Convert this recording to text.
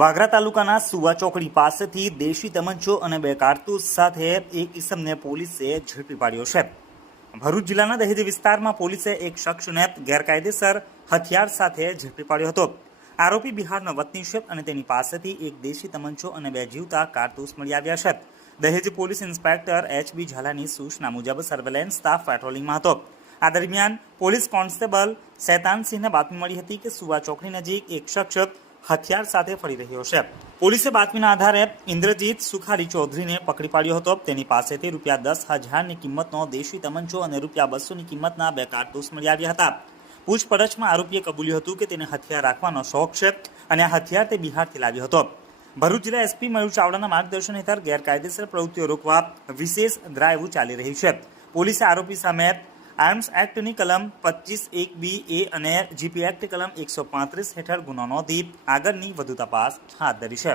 વાગરા તાલુકાના સુવા ચોકડી પાસેથી દેશી તમંચો અને બે કારતૂસ સાથે એક ઇસમને પોલીસે ઝડપી પાડ્યો છે. ભરૂચ જિલ્લાના દહેજ વિસ્તારમાં પોલીસે એક શખ્સને ગેરકાયદેસર હથિયાર સાથે ઝડપી પાડ્યો હતો. આરોપી બિહારનો વતની છે અને તેની પાસેથી એક દેશી તમંચો અને બે જીવતા કારતૂસ મળી આવ્યા છે. Dahej police inspector H B ઝાલાની સૂચના મુજબ સર્વેલન્સ સ્ટાફ પેટ્રોલિંગમાં હતો. આ દરમિયાન પોલીસ કોન્સ્ટેબલ શૈતાનસિંહને બાતમી મળી હતી કે સુવા ચોકડી નજીક એક શખ્સ હથિયાર સાથે ફરી રહ્યો છે. પોલીસે બાતમીના આધારે ઇન્દ્રજીત સુખારી ચૌધરીને પકડી પાડ્યો હતો. તેની પાસેથી રૂપિયા દસ હજારની કિંમતનો દેશી તમંચો અને રૂપિયા બસોની કિંમતના બે કારતૂસ મળી આવ્યા હતા. પૂછપરછમાં આરોપીએ કબૂલ્યું હતું કે તેને હથિયાર રાખવાનો શોખ છે અને આ હથિયાર તે બિહારથી લાવ્યો હતો. ભરૂચ જિલ્લા એસપી મયુર ચાવડાના માર્ગદર્શન હેઠળ ગેરકાયદેસર પ્રવૃત્તિઓ રોકવા વિશેષ ડ્રાઈવ ચાલી રહી છે. પોલીસે આરોપી સામે આર્મ્સ એક્ટની કલમ પચીસ એક બી એ અને જીપી એક્ટ કલમ એકસો પાંત્રીસ હેઠળ ગુનો નોંધી આગળની વધુ તપાસ હાથ ધરી છે.